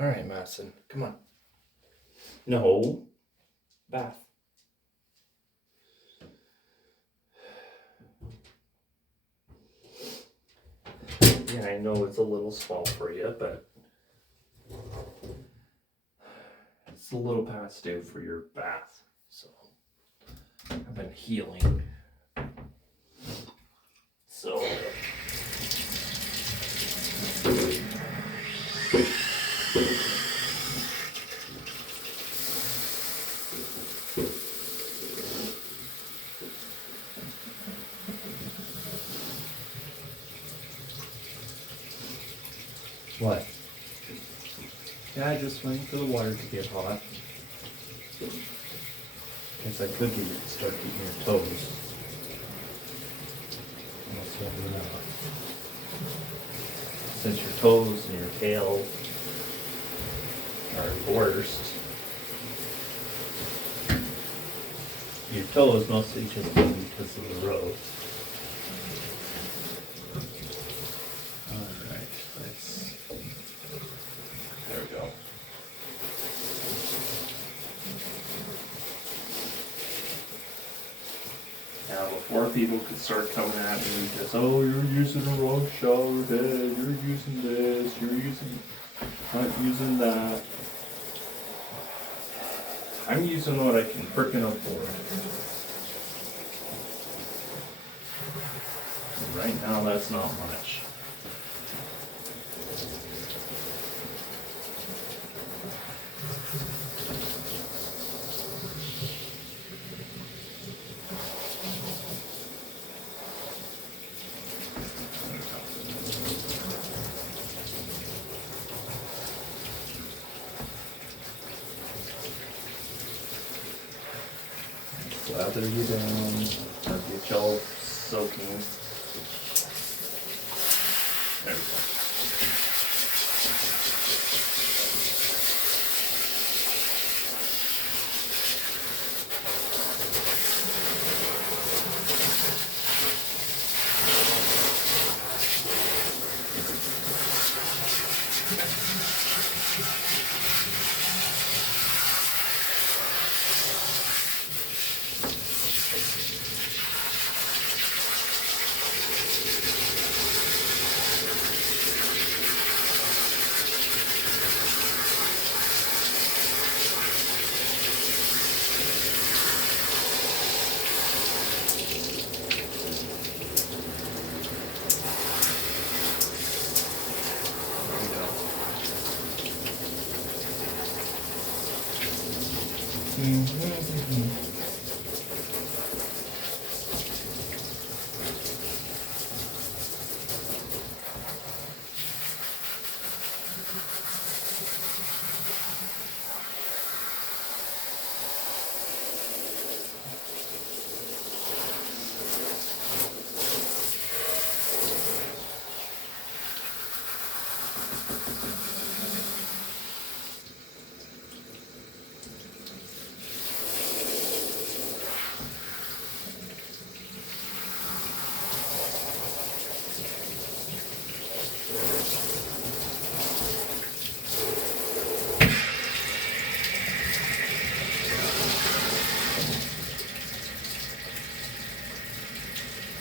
All right, Madison, come on. No. Bath. Yeah, I know it's a little small for you, but it's a little past due for your bath. So I've been healing. So What? yeah, I just waiting for the water to get hot. Guess I could get you to start getting your toes. Unless you want to know. Since your toes and your tail are the worst. Your toes mostly just because of the road. Alright, there we go. Now before people could start coming at me because, oh, you're using the wrong shower head, you're using this, not using that. I'm using what I can frickin' afford. Right now, that's not much. Lather you down, or get y'all soaking. There we go.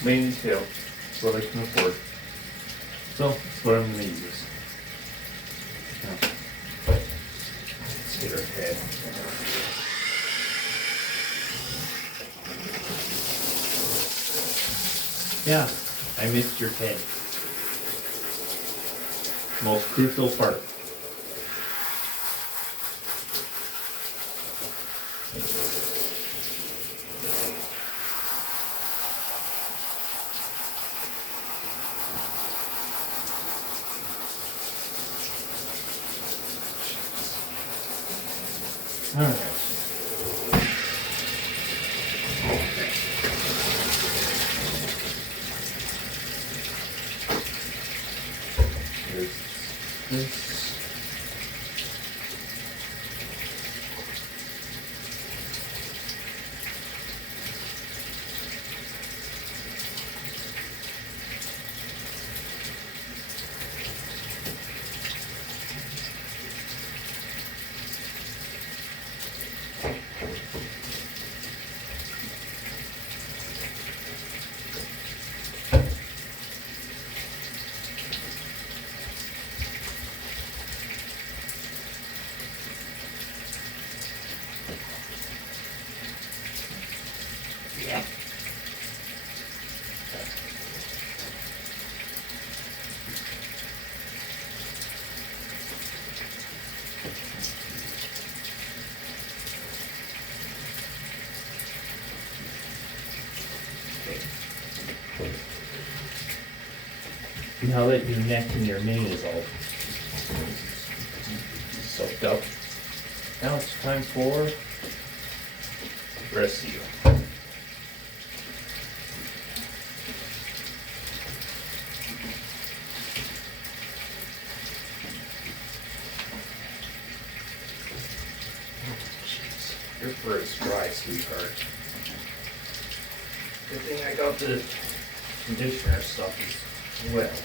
Main tail. That's what I can afford. So, that's what I'm going to use. Now, let's get her head. Yeah, I missed your head. Most crucial part. All right. Here's this. Now that your neck and your mane is all soaked up, now it's time for rest of you. Your fur is dry, sweetheart. Good thing I got the conditioner stuff as well.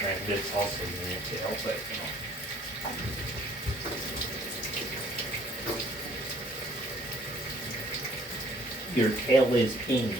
And it's also in your tail, but you know. Your tail is pink.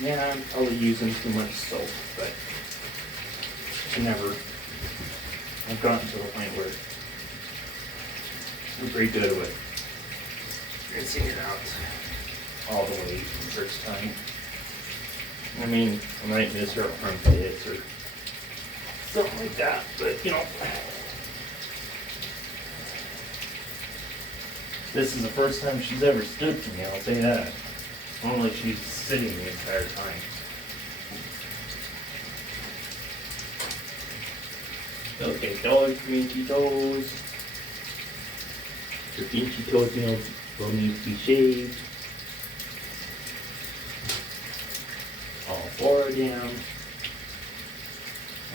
Yeah, I'm probably using too much soap, but I've gotten to the point where I'm pretty good with rinsing it out all the way the first time. I mean, I might miss her armpits or something like that, but you know, this is the first time she's ever stood to me, I'll say that. Normally she's sitting the entire time. Okay, dog, pinky toes. Your pinky toes will need to be shaved. All four down.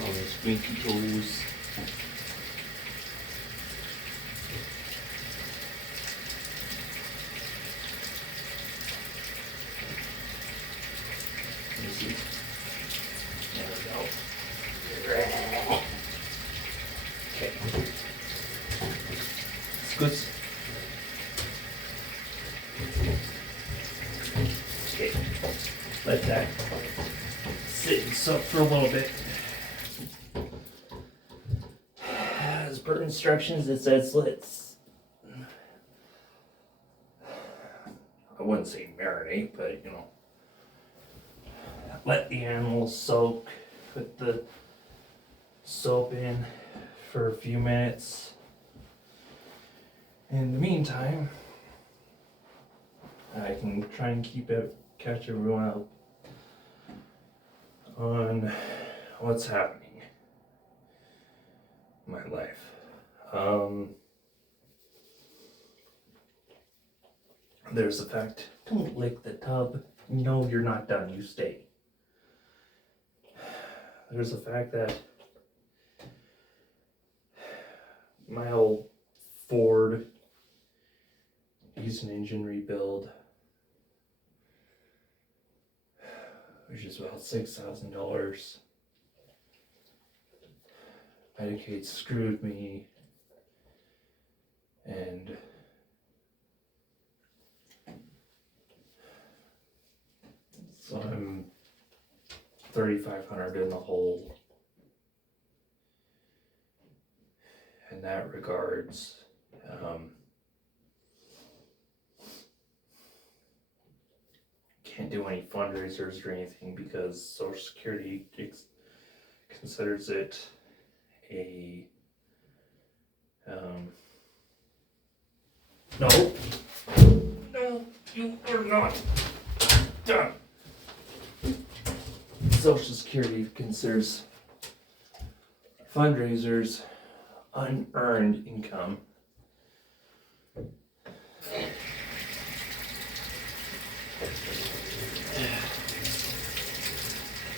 All those pinky toes. There we go. Okay. Good. Okay. Let that sit and soak for a little bit. As per instructions, it says let's, I wouldn't say marinate, but you know, let the animals soak, put the soap in for a few minutes. In the meantime, I can try and catch everyone up on what's happening in my life. There's the fact, don't lick the tub. No, you're not done, you stay. There's the fact that my old Ford needs an engine rebuild, which is about $6,000. Medicaid screwed me, and so I'm $3,500 in the hole in that regards. Can't do any fundraisers or anything because Social Security considers it a no, you are not done. Social Security considers fundraisers unearned income.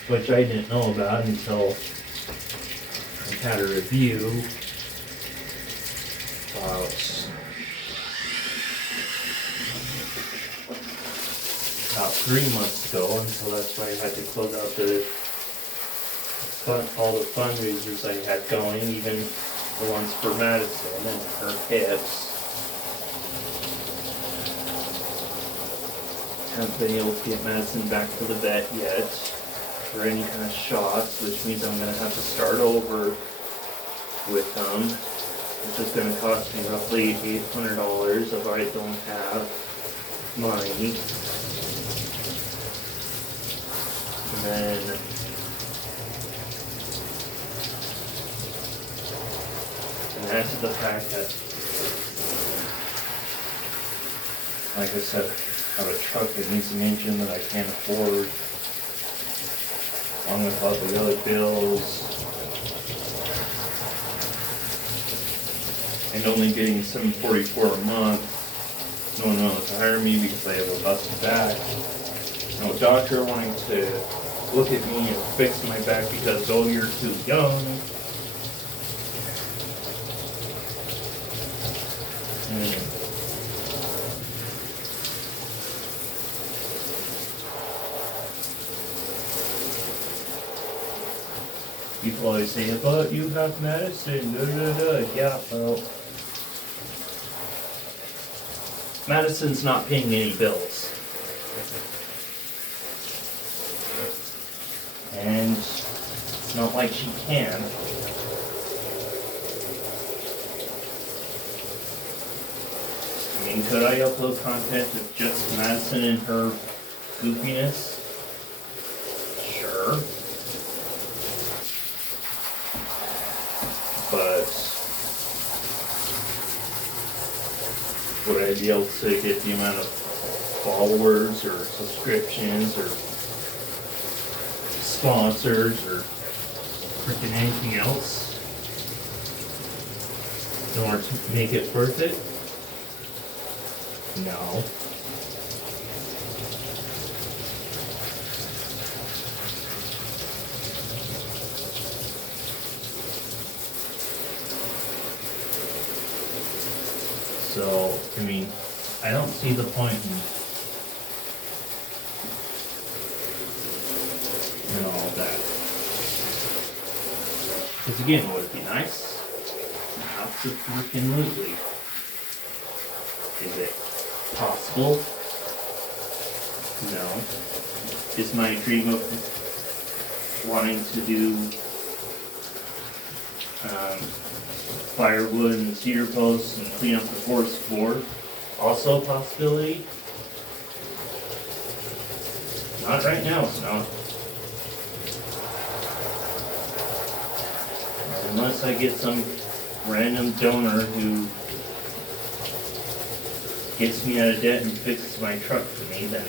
Which I didn't know about until I had a review about about 3 months ago, and so that's why I had to close out all the fundraisers I had going, even the ones for Madison and her hips. Haven't been able to get Madison back to the vet yet for any kind of shots, which means I'm going to have to start over with them, which is going to cost me roughly $800 if I don't have money. And then add to the fact that, like I said, I have a truck that needs an engine that I can't afford, along with all the other bills, and only getting $744 a month. No one wants to hire me because I have a busted back. No doctor wanting to look at me and fix my back because, oh, you're too young. People always say, but you have Madison, Yeah, well, Madison's not paying any bills. And it's not like she can. I mean, could I upload content of just Madison and her goofiness? Sure. But would I be able to get the amount of followers or subscriptions or sponsors or freaking anything else in order to make it worth it? No. So, I mean, I don't see the point in all of that. Because again, would it be nice? Absolutely. Is it possible? No. Is my dream of wanting to do firewood and cedar posts and clean up the forest floor also a possibility? Not right now, it's not. Unless I get some random donor who gets me out of debt and fixes my truck for me, then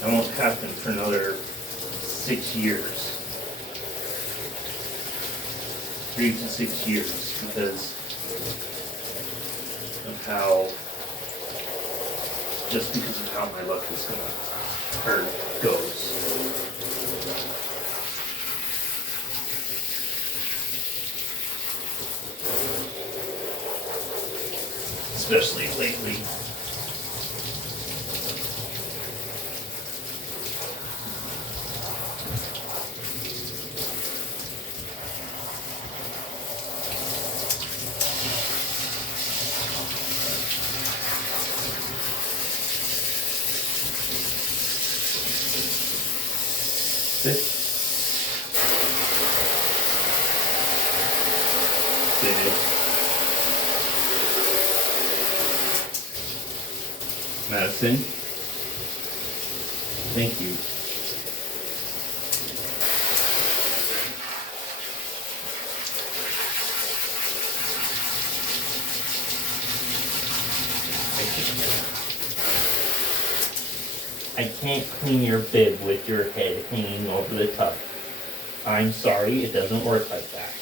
that won't happen for another 6 years. 3 to 6 years, because of how, just because of how my luck is gonna, or goes. Especially lately. Madison, thank you. I can't clean your bib with your head hanging over the tub. I'm sorry, it doesn't work like that.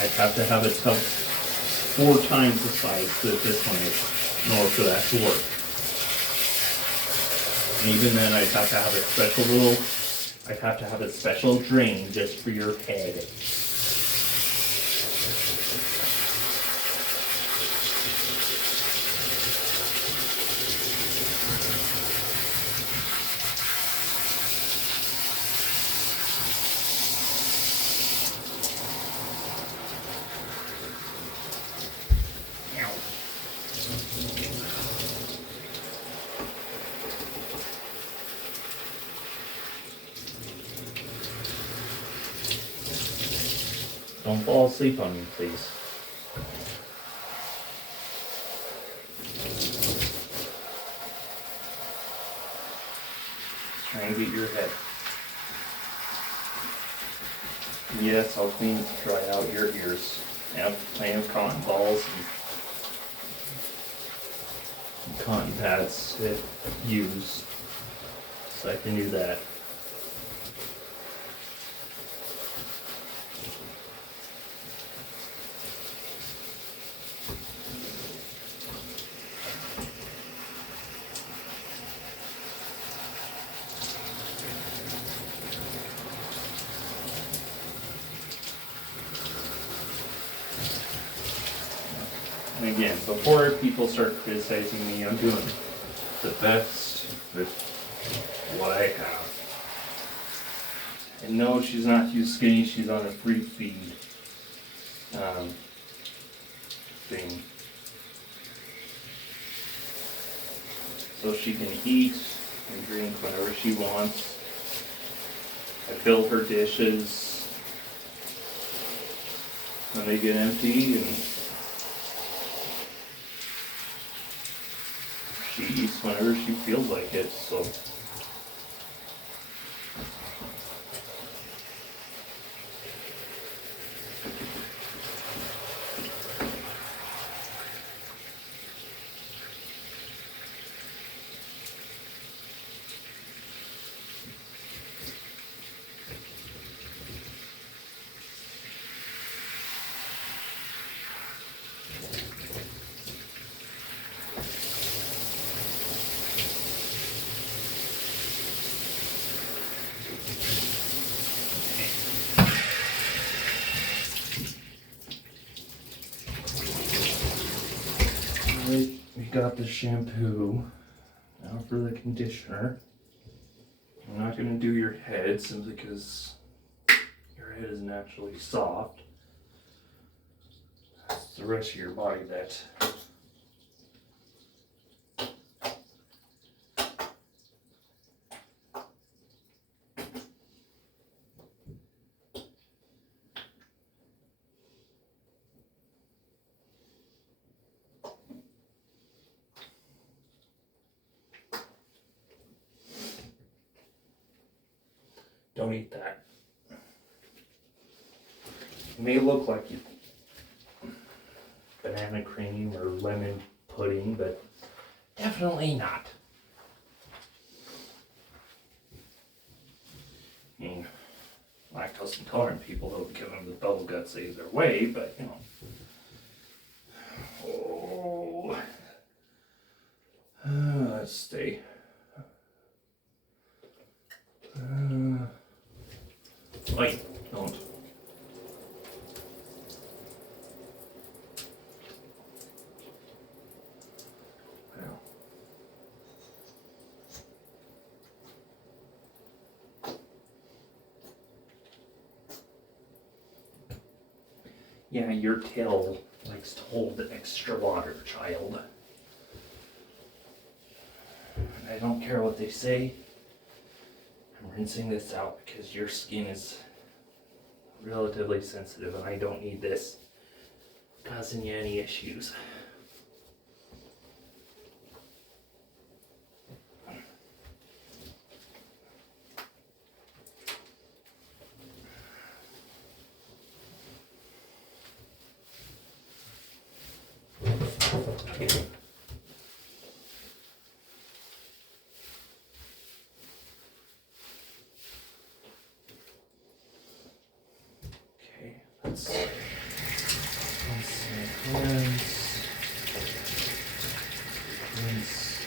I'd have to have a tub 4 times the size that this one is in order for that to work. And even then, I'd have to have a special drain just for your head. Don't fall asleep on me, please. Try and get your head. Yes, I'll dry out your ears. I have plenty of cotton balls and cotton pads to use, so I can do that. And again, before people start criticizing me, I'm doing the best with what I have. And no, she's not too skinny, she's on a free feed thing. So she can eat and drink whenever she wants. I fill her dishes when they get empty, and she eats whenever she feels like it, so. We got the shampoo. Now for the conditioner. I'm not going to do your head simply because your head is naturally soft. It's the rest of your body that don't eat that. It may look like banana cream or lemon pudding, but definitely not. I mean, lactose intolerant people don't give them the bubble guts either way, but you know. Oh. Let's stay. Wait, don't. Wow. Yeah, your tail likes to hold extra water, child. I don't care what they say. I'm rinsing this out because your skin is relatively sensitive and I don't need this causing you any issues. Let's rinse.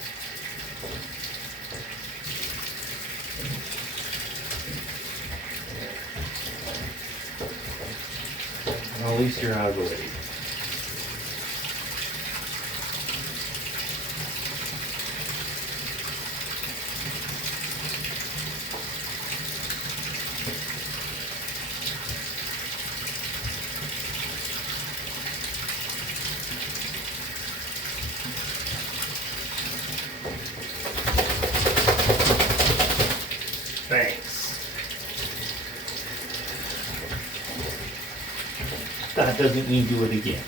at least you're out of the way. Thanks. That doesn't mean do it again.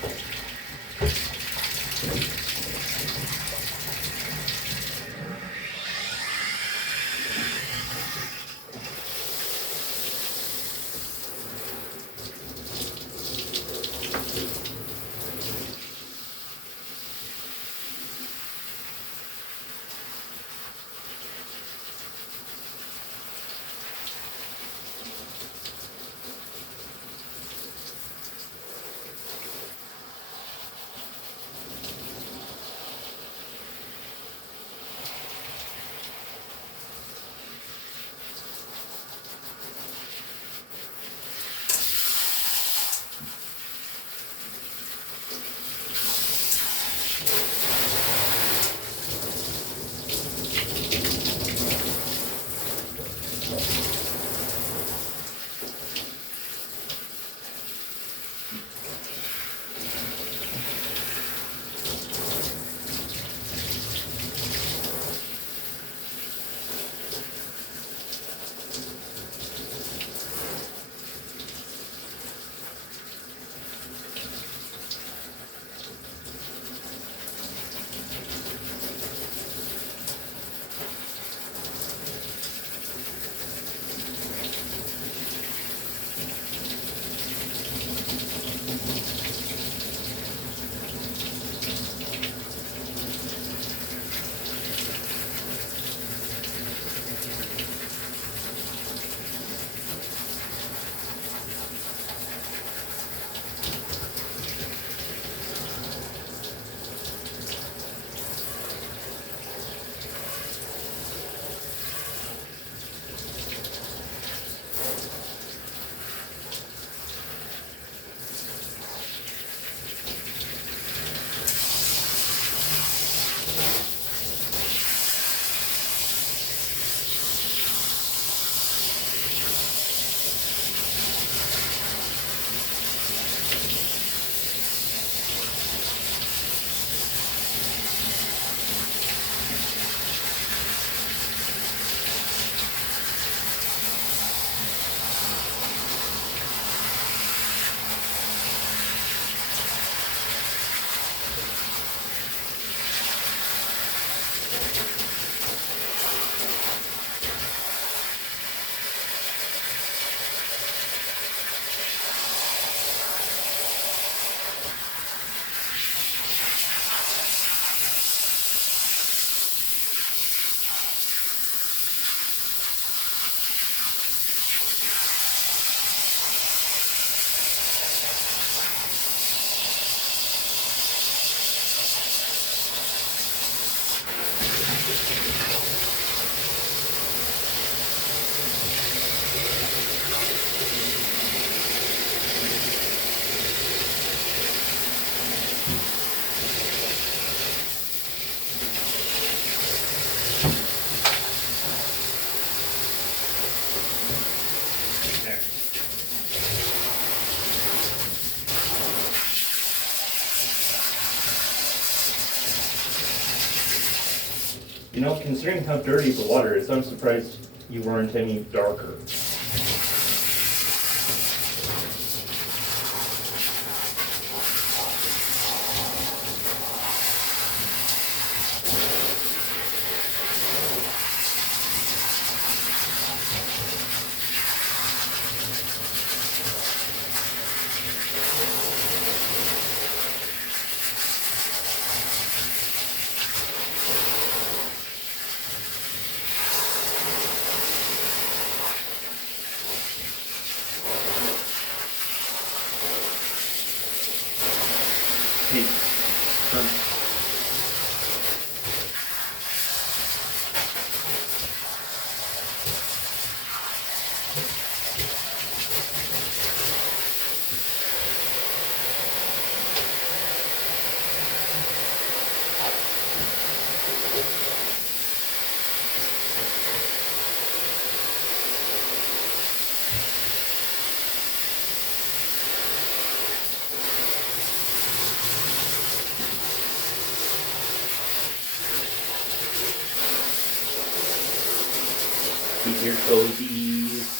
You know, considering how dirty the water is, I'm surprised you weren't any darker. Hey, Keep your cozies.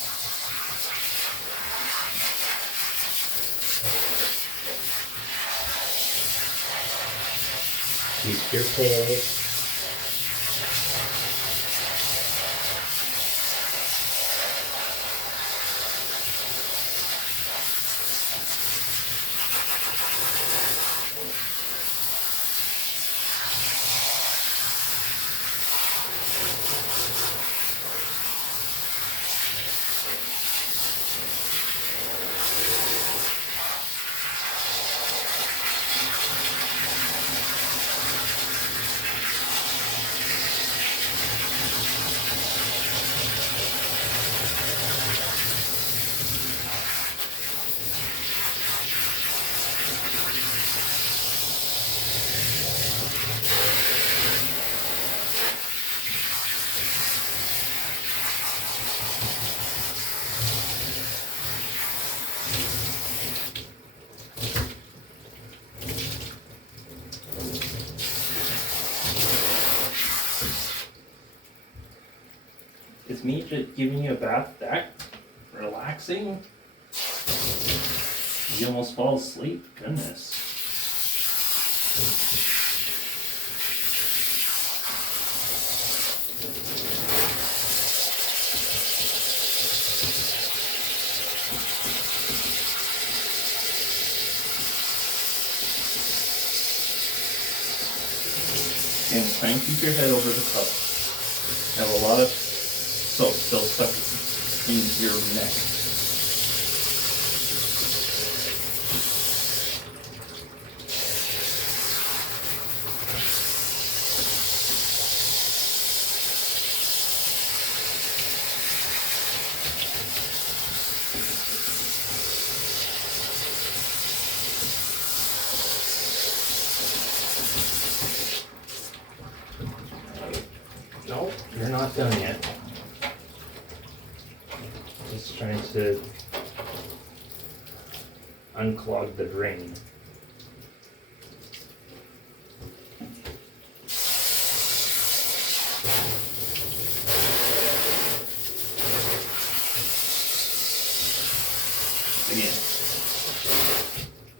Keep your picks. Is me just giving you a bath that relaxing? You almost fall asleep? Goodness. And try and keep your head over the cup. Have a lot of soap still stuck in your neck. Nope, you're not done yet. Just trying to unclog the drain. Again,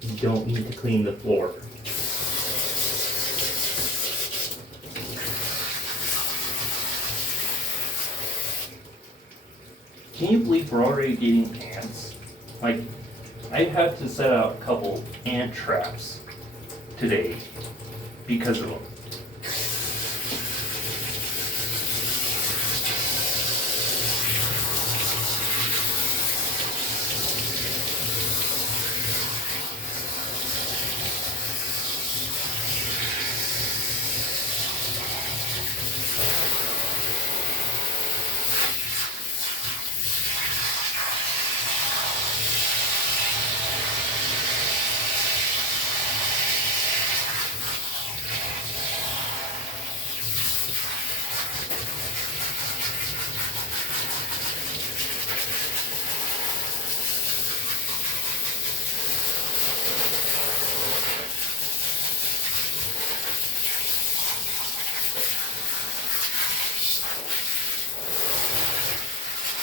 you don't need to clean the floor. Can you believe we're already getting ants? Like, I had to set out a couple ant traps today because of them.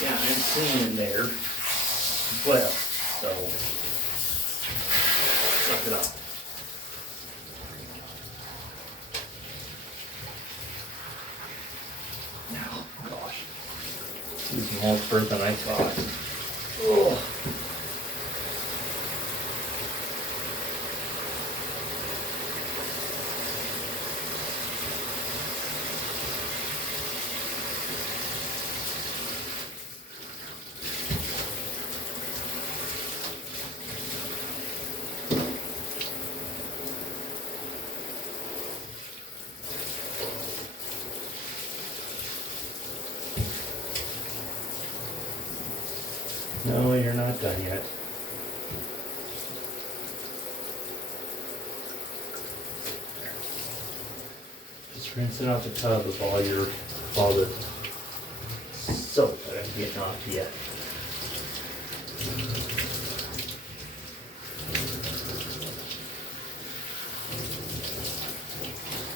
Yeah, I'm seeing in there as well, so suck it up. Now, gosh, this is more fur than I thought. Oh. No, you're not done yet. Just rinsing out the tub of all the soap that I'm getting off yet.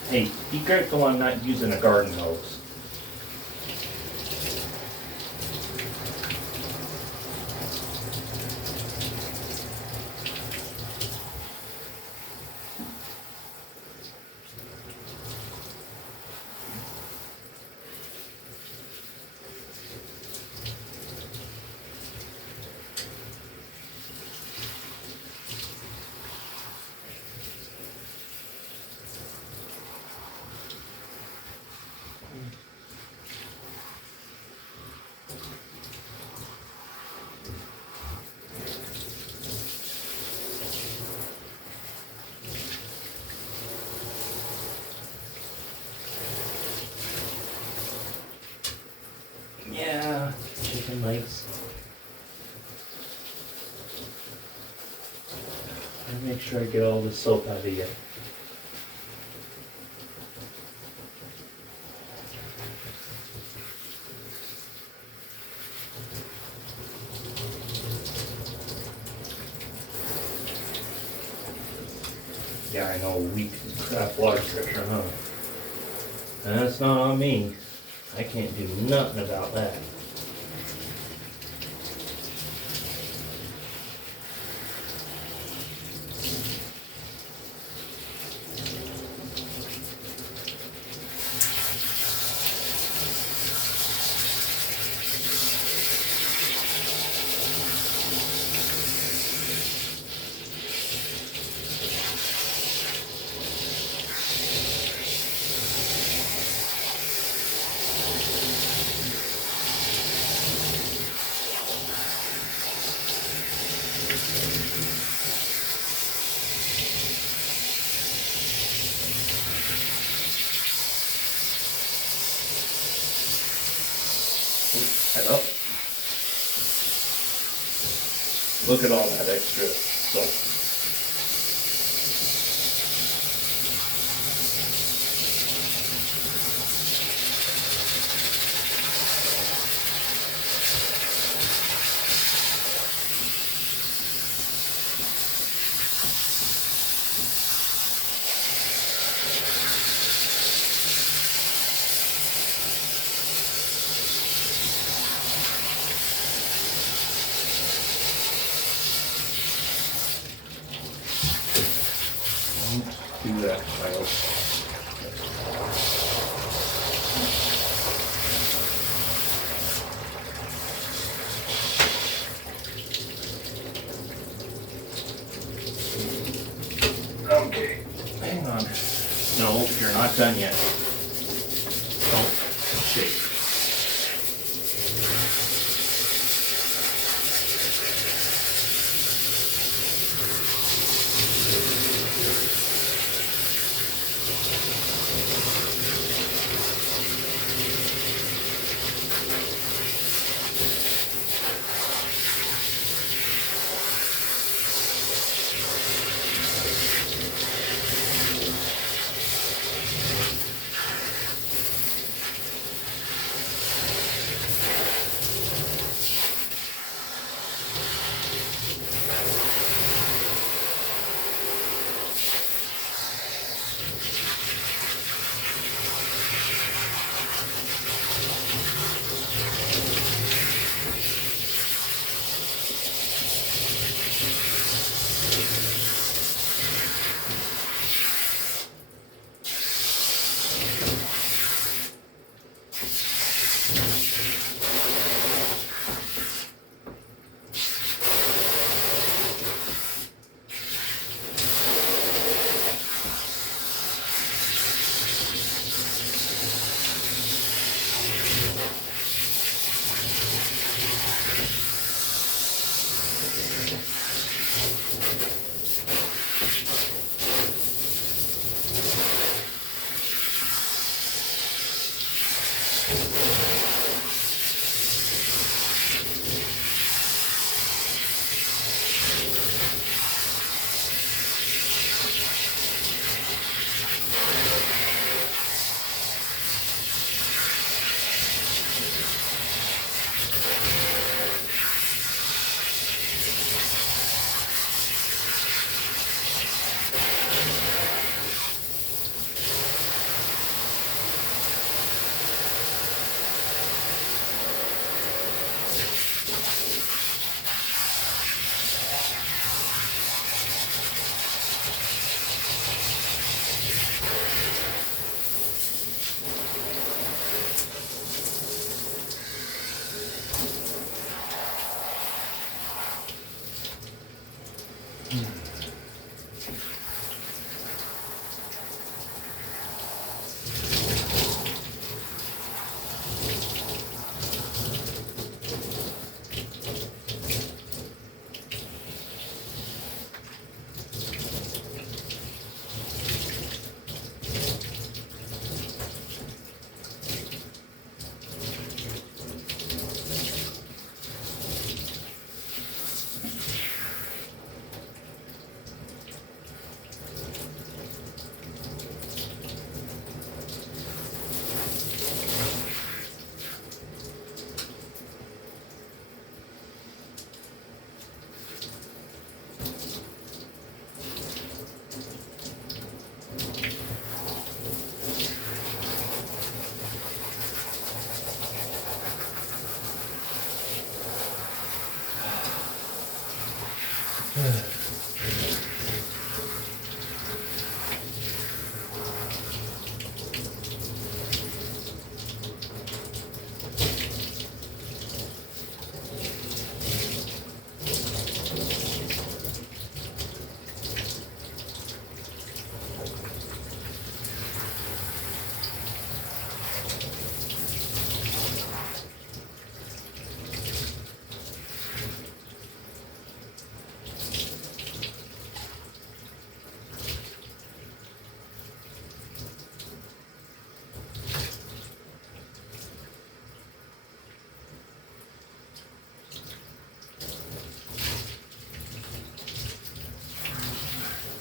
Hey, be careful I'm not using a garden hose. looking nice. And make sure I get all the soap out of you. Yeah, I know, weak crap water pressure, huh? And that's not on me. I can't do nothing about that. Head up. Look at all that extra soap. Don't do that, child. Okay, hang on. No, you're not done yet. Don't shake.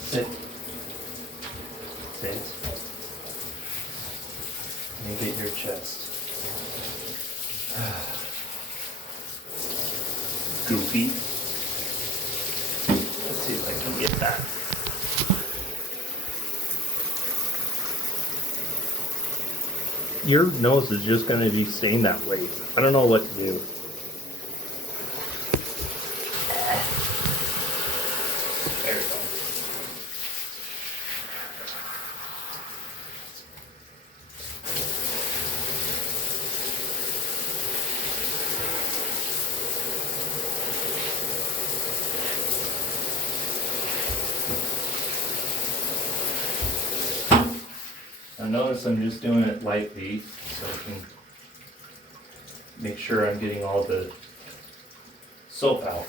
Sit. Sit. And get your chest. Goofy. Let's see if I can get that. Your nose is just going to be staying that way. I don't know what to do. There we go. Now notice I'm just doing it lightly so I can make sure I'm getting all the soap out.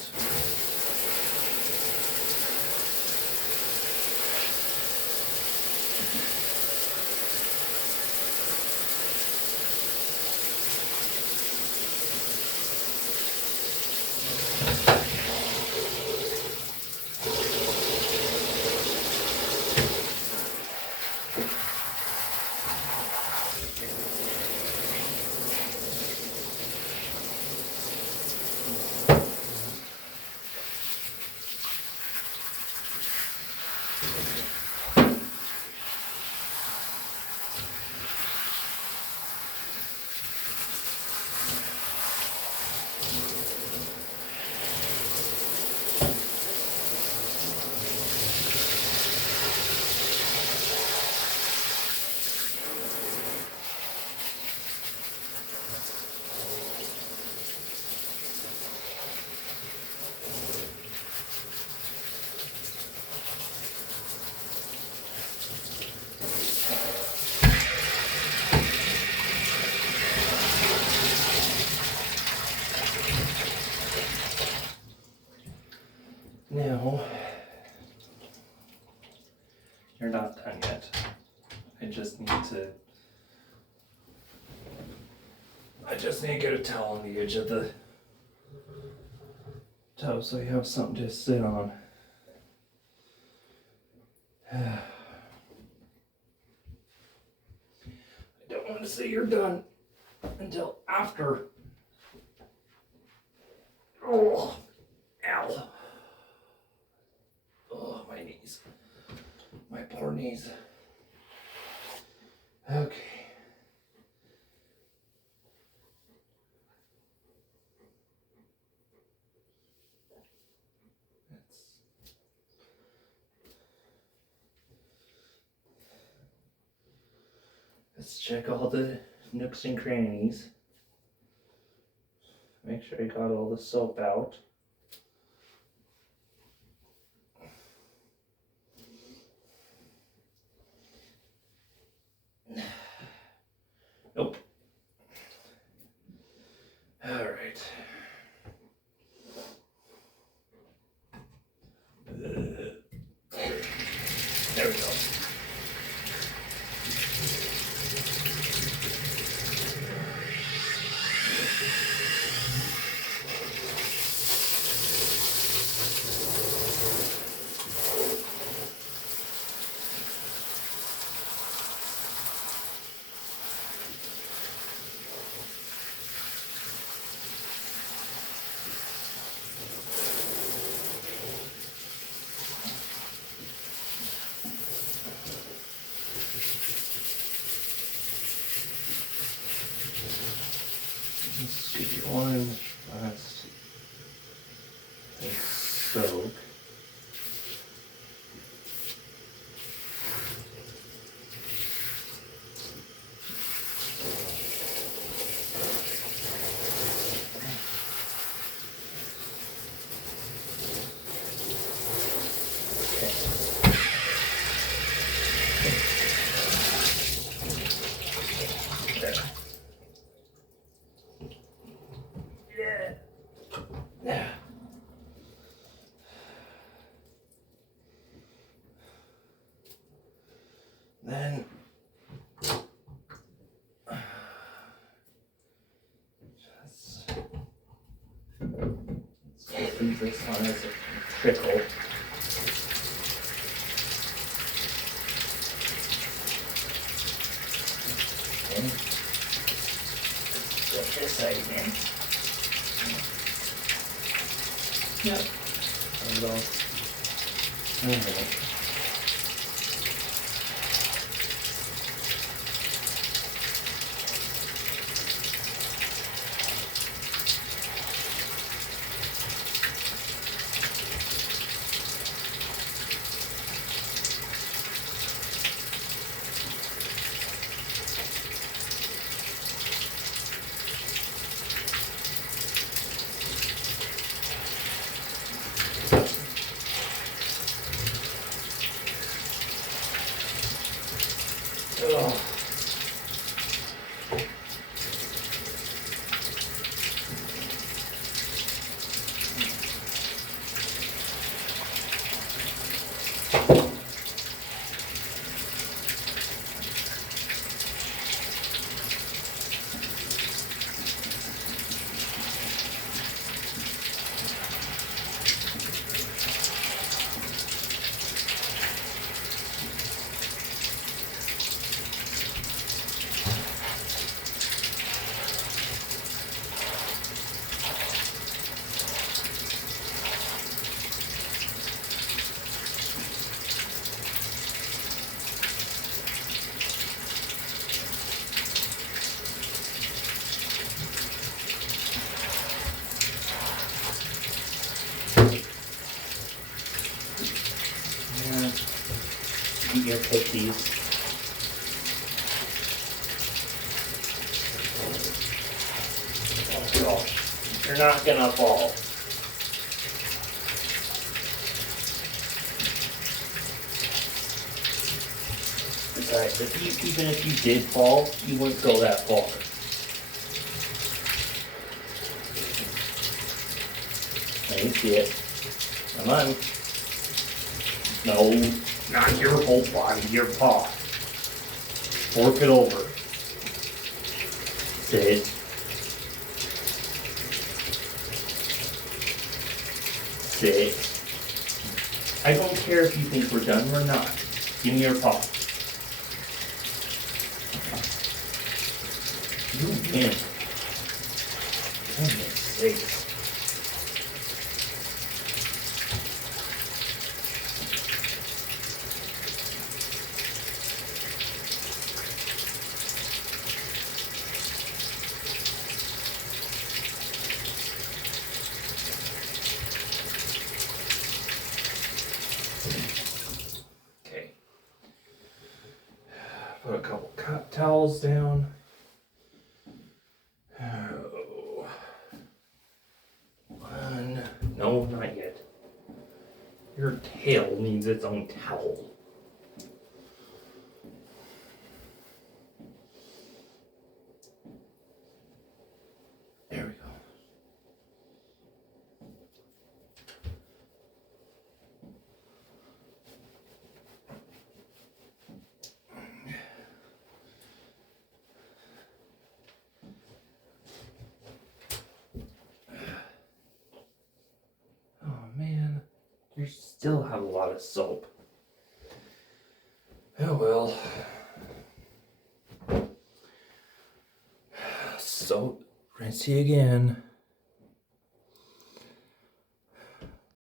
Now, you're not done yet. I just need to get a towel on the edge of the tub so you have something to sit on. I don't want to say you're done until after. Oh, ow. Oh, my knees. My poor knees. Okay. Let's check all the nooks and crannies. Make sure I got all the soap out. Nope. All right. There we go. Let's give you one last soak. leave this on as a trickle. Okay. Get this side in. Yep. There we go. Alright. Ugh. Yeah. Eat your cookies. Oh gosh, you're not gonna fall. Besides, even if you did fall, you wouldn't go that far. Let me see it. Come on. No, not your whole body, your paw. Fork it over. Sit. Sit. I don't care if you think we're done or not. Give me your paw. You win. Goodness sakes. Okay. Put a couple towels down. Oh. One. No, not yet. Your tail needs its own towel. There we go. Oh man, you still have a lot of soap. Oh well. So, rinsey again.